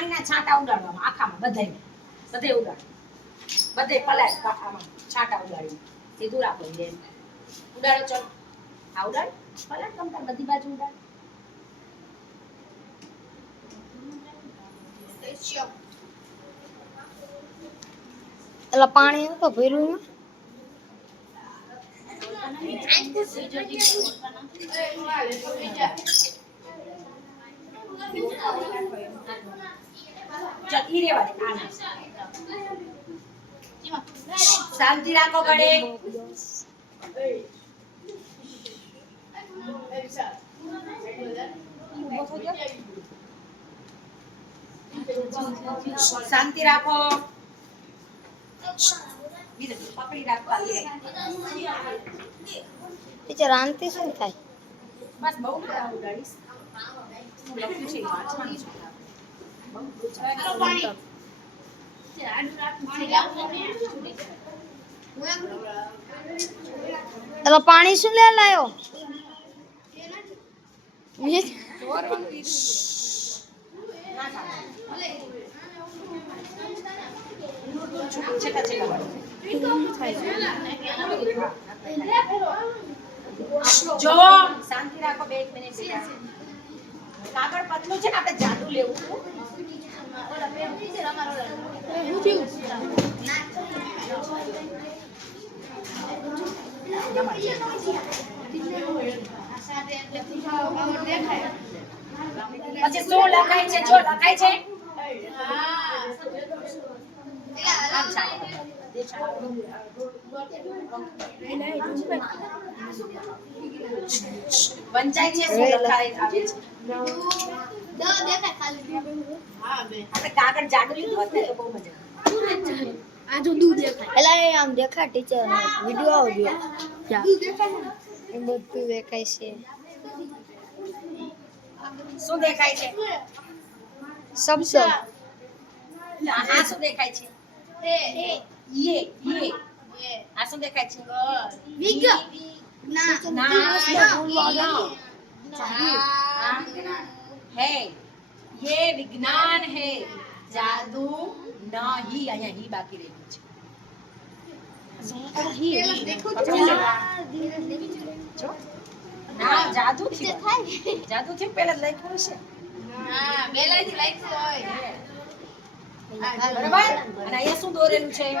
પાણીના છાંટા ઉડાડવામાં આખામાં બધે ઉડાડ બધે પલાય આમાં છાંટા ઉડાડી સીધું રાખો એમ ઉડાડો ચલ આ ઉડાડ પલાય તમતાર બધી બાજુ ઉડાડ એલા પાણી તો ભર્યું શાંતિ રાખો ગળે શાંતિ રાખો પકડી રાખો ટીચર આંતી શું થાય બસ બહુ ઉડાડીશ હું લખ્યું છે વાંચવાનું છે એલા પાણી શું લે લાયો જો શાંતિ રાખો 2 મિનિટ કાગળ પતલું છે ને આપણે જાદુ લેવું પછી શું લખાય છે જો લખાય છે વંચાય છે શું લખાય આવે છે આપણે કાગળ જાડું લીધું હોત ને તો બહુ મજા આવે આ જો દૂધ દેખાય એલા એ આમ દેખા ટીચર વિડિયો આવજો જા એ બધું દેખાય છે શું દેખાય છે શબ્દ આ શું દેખાય છે યે આ શું દેખાય છે है ये विज्ञान है जादू नहीं અહીંયા ही બાકી રહ્યું છે ના જાદુ થી પહેલા લખ્યું છે હા પહેલાથી લખ્યું હોય બરાબર અને અહીંયા શું દોરેલું છે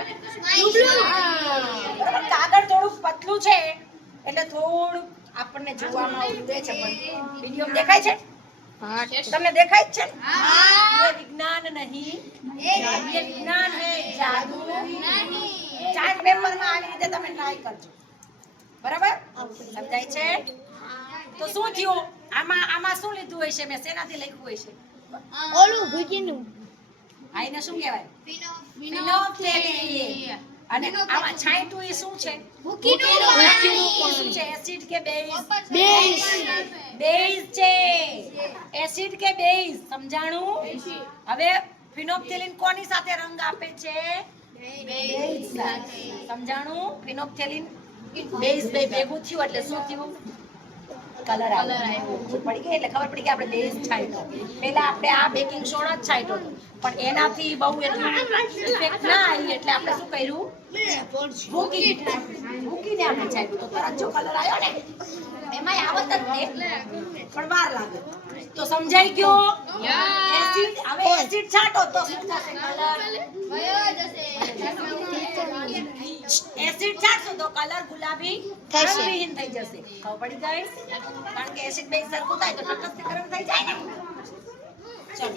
બરાબર કાગળ થોડું પતલું છે એટલે થોડું આપણને જોવામાં ઉડે છે પણ વિડિયો દેખાય છે તમને દેખાય છે ये विज्ञान नहीं ये विज्ञान है जादू नहीं ચાર્ટ પેપર માં આવી રીતે તમે ટ્રાય કરજો બરાબર સમજાય છે તો શું થયું આમાં શું લીધું હોય છે મેં શેનાથી લખ્યું હોય છે ઓલું ભૂકીનું આઈને શું કહેવાય ફિનોપ્થેલિન અને આમાં છાંટ્યું એ શું છે ભૂકીનું શું છે એસિડ કે બેઝ બેઝ છે એસિડ કે બેઝ સમજાણું હવે ફિનોપ્થેલિન કોની સાથે રંગ આપે છે બેઝ સાથે સમજાણું ફિનોપ્થેલિન બેઝ બે ભેગું થયું એટલે શું થયું કલર આવ્યો પડી ગઈ એટલે ખબર પડી કે આપણે બેઝ છાંટ્યો પહેલા આપણે આ બેકિંગ સોડા જ છાંટ્યો પણ એનાથી બહુ એટલું ઇફેક્ટ ના આવી એટલે આપણે શું કર્યું ભૂકીને આપણે છાંટ્યું તો તરત જો કલર આવ્યો ને એમાંય આવત જ ને પણ વાર લાગે તો સમજાઈ ગયો એસિડ હવે એસિડ છાંટો તો શું થશે કલર એસિડ છાંટશો તો કલર ગુલાબી રંગહીન થઈ જશે ખબર પડી જાય કારણ કે એસિડ બેઝ સરખું થાય તો તટસ્થ ગરમ થઈ જાય ને ચલો